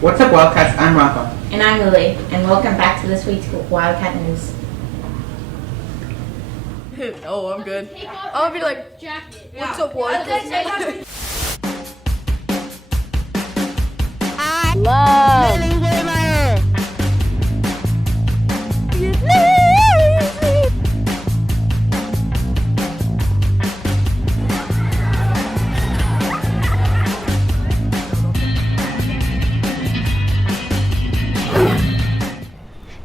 What's up, Wildcats? I'm Rafa. And I'm Lily, and welcome back to this week's Wildcat News. No, I'm good. I'll be like, what's up, Wildcat? I love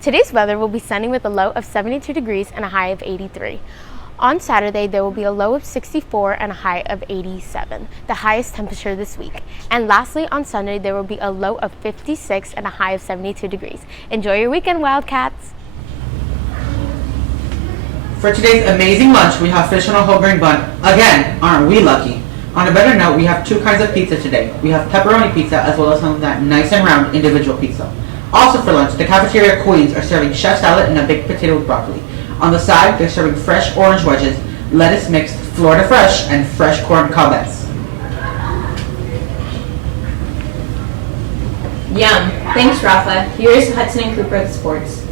Today's weather will be sunny with a low of 72 degrees and a high of 83. On Saturday, there will be a low of 64 and a high of 87, the highest temperature this week. And lastly, on Sunday, there will be a low of 56 and a high of 72 degrees. Enjoy your weekend, Wildcats! For today's amazing lunch, we have fish on a whole grain bun. Again, aren't we lucky? On a better note, we have two kinds of pizza today. We have pepperoni pizza as well as some of that nice and round individual pizza. Also for lunch, the cafeteria queens are serving chef salad and a baked potato with broccoli. On the side, they're serving fresh orange wedges, lettuce mixed Florida fresh, and fresh corn cobbets. Yum! Thanks, Rafa. Here's Hudson and Cooper with sports.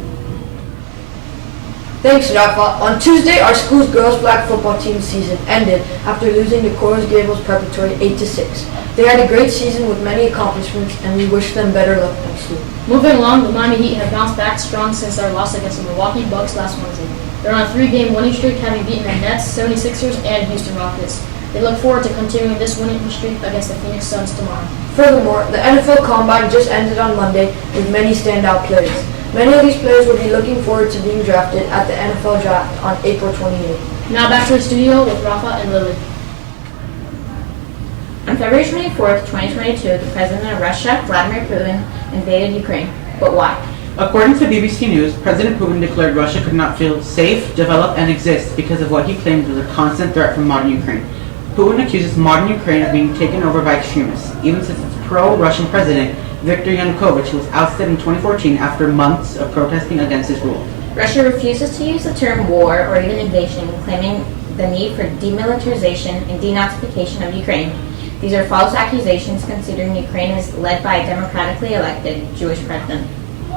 Thanks, Rafa. On Tuesday, our school's girls' flag football team season ended after losing to Coral Gables Preparatory 8-6. They had a great season with many accomplishments, and we wish them better luck next year. Moving along, the Miami Heat have bounced back strong since their loss against the Milwaukee Bucks last Wednesday. They're on a 3-game winning streak, having beaten the Nets, 76ers, and Houston Rockets. They look forward to continuing this winning streak against the Phoenix Suns tomorrow. Furthermore, the NFL Combine just ended on Monday with many standout players. Many of these players will be looking forward to being drafted at the NFL Draft on April 28th. Now back to the studio with Rafa and Lily. On February 24th, 2022, the president of Russia, Vladimir Putin, invaded Ukraine. But why? According to BBC News, President Putin declared Russia could not feel safe, develop, and exist because of what he claimed was a constant threat from modern Ukraine. Putin accuses modern Ukraine of being taken over by extremists, even since its pro-Russian president, Viktor Yanukovych, was ousted in 2014 after months of protesting against his rule. Russia refuses to use the term war or even invasion, claiming the need for demilitarization and denazification of Ukraine. These are false accusations considering Ukraine is led by a democratically elected Jewish president.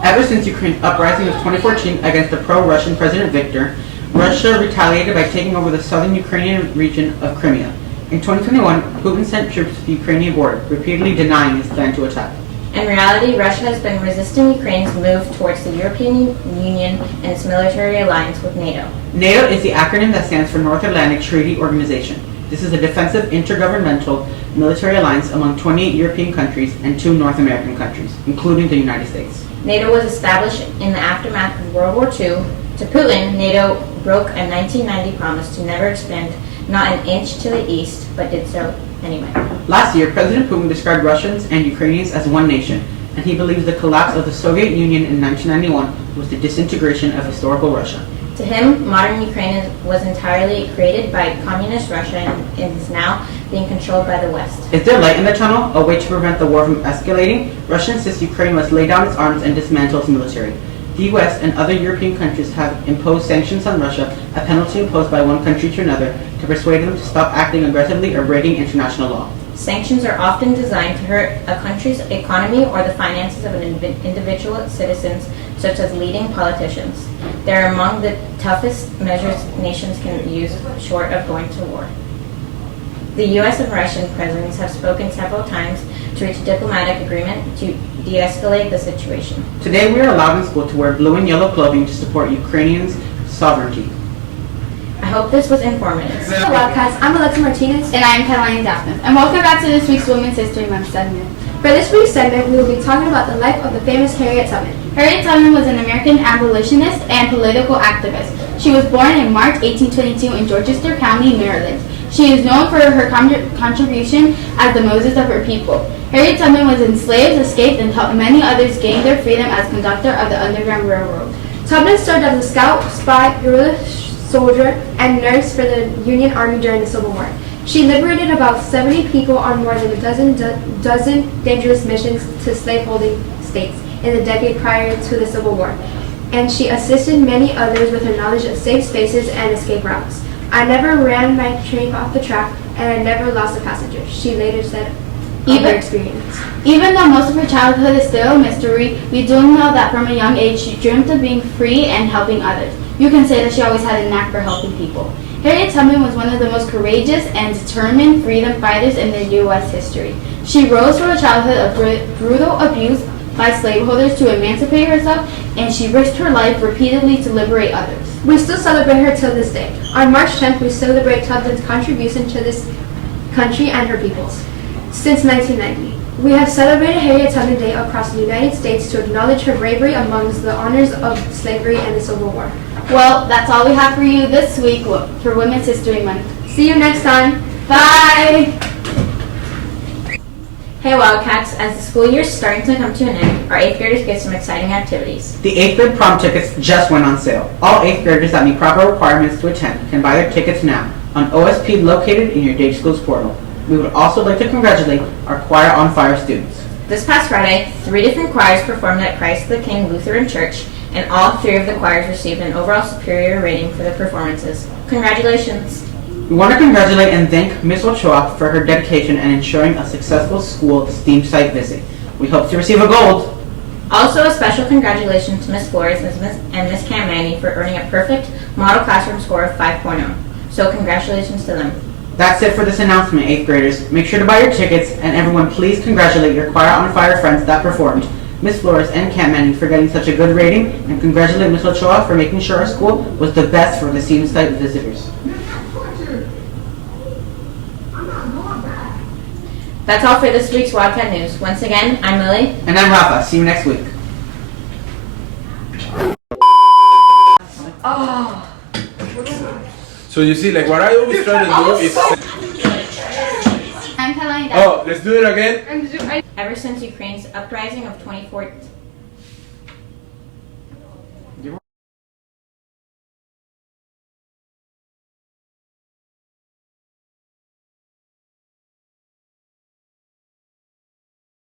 Ever since Ukraine's uprising of 2014 against the pro-Russian President Viktor, Russia retaliated by taking over the southern Ukrainian region of Crimea. In 2021, Putin sent troops to the Ukrainian border, repeatedly denying his plan to attack. In reality, Russia has been resisting Ukraine's move towards the European Union and its military alliance with NATO. NATO is the acronym that stands for North Atlantic Treaty Organization. This is a defensive intergovernmental military alliance among 28 European countries and 2 North American countries, including the United States. NATO was established in the aftermath of World War II. To Putin, NATO broke a 1990 promise to never expand not an inch to the east, but did so anyway. Last year, President Putin described Russians and Ukrainians as one nation, and he believes the collapse of the Soviet Union in 1991 was the disintegration of historical Russia. To him, modern Ukraine was entirely created by communist Russia and is now being controlled by the West. Is there light in the tunnel, a way to prevent the war from escalating? Russia insists Ukraine must lay down its arms and dismantle its military. The U.S. and other European countries have imposed sanctions on Russia, a penalty imposed by one country to another, to persuade them to stop acting aggressively or breaking international law. Sanctions are often designed to hurt a country's economy or the finances of an individual citizens, such as leading politicians. They are among the toughest measures nations can use short of going to war. The U.S. and Russian presidents have spoken several times to reach a diplomatic agreement to de-escalate the situation. Today we are allowed in school to wear blue and yellow clothing to support Ukrainians' sovereignty. I hope this was informative. Hello Wildcats, I'm Alexa Martinez. And I'm Caroline Daphne. And welcome back to this week's Women's History Month segment. For this week's segment, we will be talking about the life of the famous Harriet Tubman. Harriet Tubman was an American abolitionist and political activist. She was born in March 1822 in Dorchester County, Maryland. She is known for her contribution as the Moses of her people. Harriet Tubman was enslaved, escaped, and helped many others gain their freedom as conductor of the Underground Railroad. Tubman served as a scout, spy, guerrilla soldier, and nurse for the Union Army during the Civil War. She liberated about 70 people on more than a dozen dangerous missions to slaveholding states in the decade prior to the Civil War, and she assisted many others with her knowledge of safe spaces and escape routes. "I never ran my train off the track, and I never lost a passenger," she later said of her experience. Even though most of her childhood is still a mystery, we do know that from a young age she dreamt of being free and helping others. You can say that she always had a knack for helping people. Harriet Tubman was one of the most courageous and determined freedom fighters in the U.S. history. She rose from a childhood of brutal abuse by slaveholders to emancipate herself, and she risked her life repeatedly to liberate others. We still celebrate her till this day. On March 10th, we celebrate Tubman's contribution to this country and her peoples. Since 1990, we have celebrated Harriet Tubman Day across the United States to acknowledge her bravery amongst the honors of slavery and the Civil War. Well, that's all we have for you this week for Women's History Month. See you next time. Bye! Hey Wildcats, as the school year is starting to come to an end, our 8th graders get some exciting activities. The 8th grade prom tickets just went on sale. All 8th graders that meet proper requirements to attend can buy their tickets now on OSP located in your day school's portal. We would also like to congratulate our Choir on Fire students. This past Friday, 3 different choirs performed at Christ the King Lutheran Church, and all 3 of the choirs received an overall superior rating for their performances. Congratulations! We want to congratulate and thank Ms. Ochoa for her dedication and ensuring a successful school STEAM site visit. We hope to receive a gold. Also, a special congratulations to Ms. Flores and Ms. Cam Manny for earning a perfect model classroom score of 5.0. So congratulations to them. That's it for this announcement, 8th graders. Make sure to buy your tickets, and everyone please congratulate your Choir on Fire friends that performed, Ms. Flores and Cam Manning for getting such a good rating, and congratulate Ms. Ochoa for making sure our school was the best for the STEAM site visitors. That's all for this week's Wildcat News. Once again, I'm Lily. And I'm Rafa. See you next week. So you see, like what I always try to do is. I'm telling you that. Oh, let's do it again. Ever since Ukraine's uprising of 2014,